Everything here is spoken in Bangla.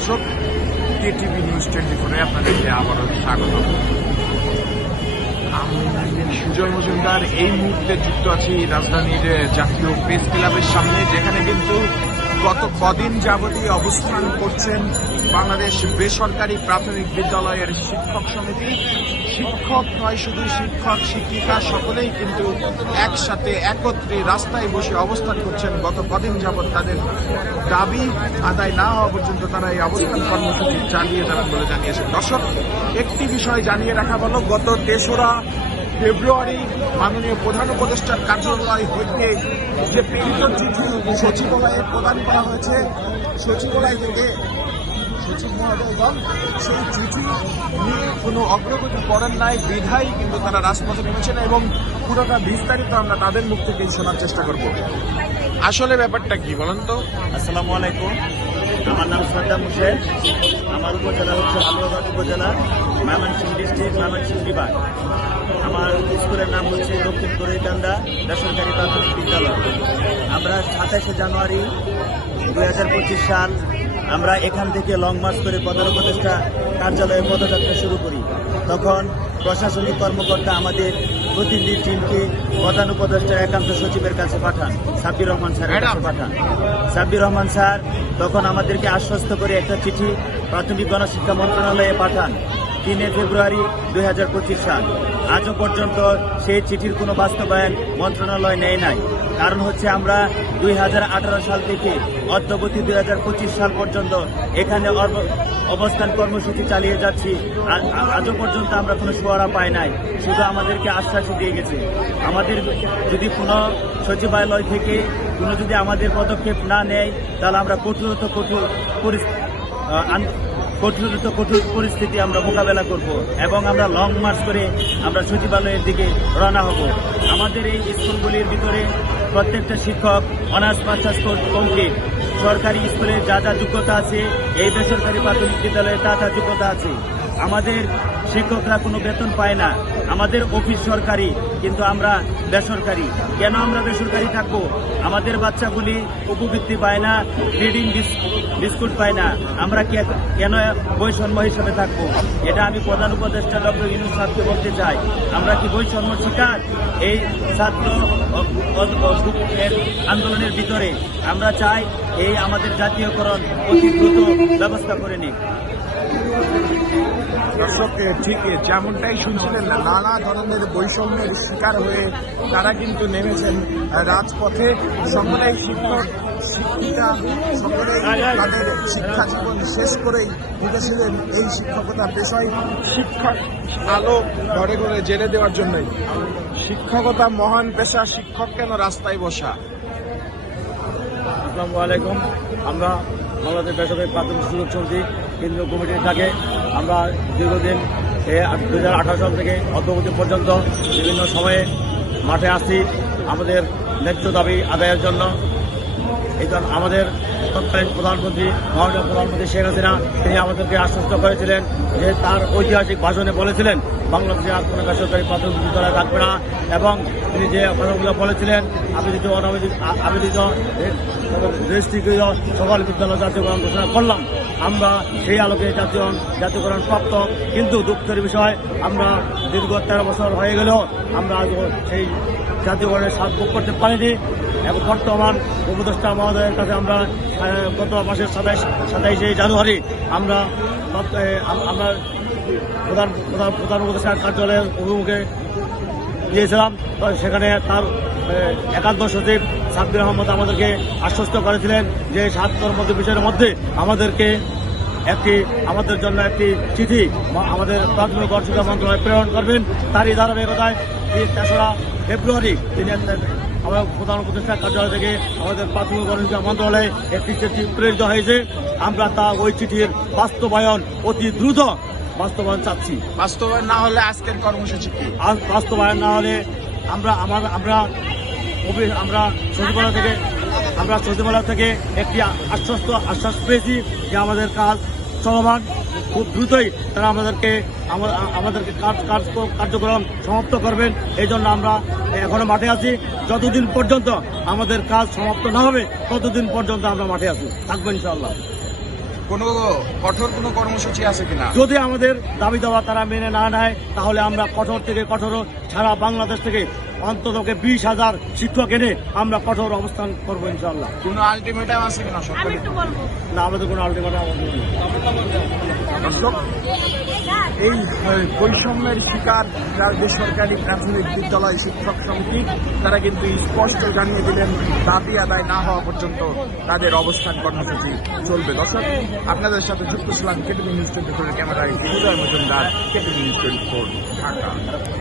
দর্শক টিভি নিউজ টোয়েন্টি ফোরে আপনাদেরকে আবারও স্বাগত। আমি সুজয় মজুমদার, এই মুহূর্তে যুক্ত আছি রাজধানীর জাতীয় প্রেস ক্লাবের সামনে, যেখানে কিন্তু গত কদিন যাবতীয় অবস্থান করছেন বাংলাদেশ বেসরকারি প্রাথমিক বিদ্যালয়ের শিক্ষক সমিতি। শিক্ষক নয়, শুধু শিক্ষক, শিক্ষিকা সকলেই কিন্তু একসাথে একত্রে রাস্তায় বসে অবস্থান করছেন। গত কদিন যাবৎ তাদের দাবি আদায় না হওয়া পর্যন্ত তারা এই অবস্থান কর্মসূচি চালিয়ে যাবেন বলে জানিয়েছেন। দর্শক, একটি বিষয় জানিয়ে রাখা হলো গত তেসরা ফেব্রুয়ারি মাননীয় প্রধান উপদেষ্টার কার্যালয় হইতে যে পীড়িত চিঠি সচিবালয়ে প্রদান করা হয়েছে, সচিবালয় থেকে সচিব মহোদয়গণ সেই চিঠি নিয়ে কোনো অগ্রগতি করেন নাই, বিধায় কিন্তু তারা রাজপথে নেমেছেন এবং পুরোটা বিস্তারিত আমরা তাদের মুখ থেকেই শোনার চেষ্টা করব। আসলে ব্যাপারটা কি বলেন তো? আসসালামু আলাইকুম। আমার নাম সাদ্দাম হোসেন আমার উপজেলা হচ্ছে আলুয়াবাদ উপজেলা, ময়মনসিংহ ডিস্ট্রিক্ট, ময়মনসিংহ বিভাগ। আমার স্কুলের নাম হচ্ছে দক্ষিণ করিকান্দা বেসরকারি প্রাথমিক বিদ্যালয়। আমরা সাতাশে জানুয়ারি দুই হাজার পঁচিশ সাল আমরা এখান থেকে লং মার্চ করে প্রধান উপদেষ্টা কার্যালয়ে পদযাত্রা শুরু করি। তখন প্রশাসনিক কর্মকর্তা আমাদের প্রতিনিধি টিমকে প্রধান উপদেষ্টা একান্ত সচিবের কাছে পাঠান সাব্বির রহমান স্যারের কাছে পাঠান। সাব্বির রহমান স্যার তখন আমাদেরকে আশ্বস্ত করে একটা চিঠি প্রাথমিক গণশিক্ষা মন্ত্রণালয়ে পাঠান। তিনে ফেব্রুয়ারি দুই হাজার পঁচিশ সাল। আজও পর্যন্ত সেই চিঠির কোনো বাস্তবায়ন মন্ত্রণালয় নেয় নাই। কারণ হচ্ছে আমরা দুই হাজার আঠারো সাল থেকে অদ্যবধি দুই সাল পর্যন্ত এখানে অব- অবস্থান কর্মসূচি চালিয়ে যাচ্ছি। আজও পর্যন্ত আমরা কোনো সোয়ারা পাই নাই। শুধু আমাদেরকে আশ্বাস দিয়ে গেছে। আমাদের যদি কোনো সচিবালয় থেকে কোনো যদি আমাদের পদক্ষেপ না নেয় তাহলে আমরা কঠোরত কঠোর পরিস- আহ, আন- কঠোরত কঠোর পরিস্থিতি আমরা মোকাবেলা করব এবং আমরা লং মার্চ করে আমরা সচিবালয়ের দিকে রওনা হব। আমাদের এই স্কুলগুলির ভিতরে প্রত্যেকটা শিক্ষক, অনার্স, মাস্টার্স কমপ্লিট। সরকারি স্কুলে যা যা যোগ্যতা আছে, এই বেসরকারি প্রাথমিক বিদ্যালয়ে তা যা যোগ্যতা আছে। আমাদের শিক্ষকরা কোনো বেতন পায় না। আমাদের অফিস সরকারি, কিন্তু আমরা বেসরকারি। কেন আমরা বেসরকারি থাকব? আমাদের বাচ্চাগুলি উপবৃত্তি পায় না ফিডিং বিস্কুট পায় না। আমরা কেন বৈষম্য হিসেবে থাকব? এটা আমি প্রধান উপদেষ্টা ডক্টর ইউনুস সাহেবকে বলতে চাই। আমরা কি বৈষম্য শিকার? এই ছাত্র আন্দোলনের ভিতরে আমরা চাই এই আমাদের জাতীয়করণ অতি দ্রুত ব্যবস্থা করে নিক। দর্শক ঠিক যেমনটাই শুনছিলেন না নানা ধরনের বৈষম্যের শিকার হয়ে তারা কিন্তু নেমেছেন রাজপথে। সকলেই শিক্ষক, শিক্ষিকা, সকলেই তাদের শিক্ষা জীবন শেষ করেই উঠেছিলেন এই শিক্ষকতা পেশায়। শিক্ষক আলো ঘরে ঘরে জেলে দেওয়ার জন্যই। শিক্ষকতা মহান পেশা, শিক্ষক কেন রাস্তায় বসা? আসসালামু আলাইকুম। আমরা বাংলাদেশ বেসরকারি প্রাথমিক সুযোগ সমিতি কেন্দ্রীয় কমিটির থাকে আমরা দীর্ঘদিন দু হাজার আঠারো সাল থেকে অদ্যবধি পর্যন্ত বিভিন্ন সময়ে মাঠে আসছি। আমাদের ন্যায্য দাবি আদায়ের জন্য। এই আমাদের তৎকালীন প্রধানমন্ত্রী, মাননীয় প্রধানমন্ত্রী শেখ হাসিনা, তিনি আমাদেরকে আশ্বস্ত করেছিলেন যে তার ঐতিহাসিক ভাষণে বলেছিলেন বাংলাদেশে আর কোনো বেসরকারি প্রাথমিক বিদ্যালয় থাকবে না। এবং তিনি যে কথাগুলো বলেছিলেন আবেদিত অনাবেদিত আবেদিত রেজিস্ট্রিকৃত সকল বিদ্যালয় জাতীয়করণ ঘোষণা করলাম। আমরা সেই আলোকে জাতীয়, জাতীয়করণ প্রাপ্ত, কিন্তু দুঃখের বিষয়, আমরা দীর্ঘ তেরো বছর হয়ে গেলেও আমরা সেই জাতীয়করণের স্বাদ ভোগ করতে পারিনি। এবং বর্তমান উপদেষ্টা মহোদয়ের কাছে আমরা গত মাসের সাতাইশ, সাতাইশে জানুয়ারি আমরা আমরা প্রধান প্রধান প্রধান উপদেষ্টার কার্যালয়ের অভিমুখে গিয়েছিলাম। সেখানে তার একান্ত সচিব সাব্বির আহমদ আমাদেরকে আশ্বস্ত করেছিলেন যে সাত কর্মদের বিষয়ের মধ্যে আমাদেরকে একটি, আমাদের জন্য একটি চিঠি আমাদের প্রাথমিক গণশিক্ষা মন্ত্রণালয় প্রেরণ করবেন। তারই ধারাবাহিকতায় তেসরা ফেব্রুয়ারি তিনি আমরা প্রধান উপদেষ্টা কার্যালয় থেকে আমাদের প্রাথমিক গণশিক্ষা মন্ত্রণালয়ে একটি চিঠি প্রেরিত হয়েছে। আমরা তা ওই চিঠির বাস্তবায়ন অতি দ্রুত বাস্তবায়ন চাচ্ছি। বাস্তবায়ন না হলে আজকের কর্মসূচি আজ বাস্তবায়ন না হলে আমরা আমার আমরা আমরা সচিবালয় থেকে আমরা সচিবালয় থেকে একটি আশ্বস্ত আশ্বাস পেয়েছি যে আমাদের কাজ চলমান। খুব দ্রুতই তারা আমাদেরকে আমাদেরকে কাজ কার্যক্রম সমাপ্ত করবেন। এই জন্য আমরা এখনও মাঠে আছি। যতদিন পর্যন্ত আমাদের কাজ সমাপ্ত না হবে ততদিন পর্যন্ত আমরা মাঠে আছি। থাকব ইনশাআল্লাহ। কোনো কঠোর কোনো কর্মসূচি আছে কিনা? যদি আমাদের দাবি দেওয়া তারা মেনে না নেয় তাহলে আমরা কঠোর থেকে কঠোর সারা বাংলাদেশ থেকে অন্ততকে বিশ হাজার শিক্ষক এনে আমরা কঠোর অবস্থান করব ইনশাল্লাহ কোনো আলটিমেটাম আছে কিনা সরকারি না আমাদের কোনো আলটিমেটাম এই বৈষম্যের শিকার যার বেসরকারি প্রাথমিক বিদ্যালয় শিক্ষক সমিতি তারা কিন্তু স্পষ্ট জানিয়ে দিলেন দাবি আদায় না হওয়া পর্যন্ত তাদের অবস্থান কর্মসূচি চলবে। দর্শক আপনাদের সাথে যুক্ত ছিলাম কেটিভি নিউজ টোয়েন্টি ফোরের ক্যামেরায় Majumdar KTV news twenty four Dhaka.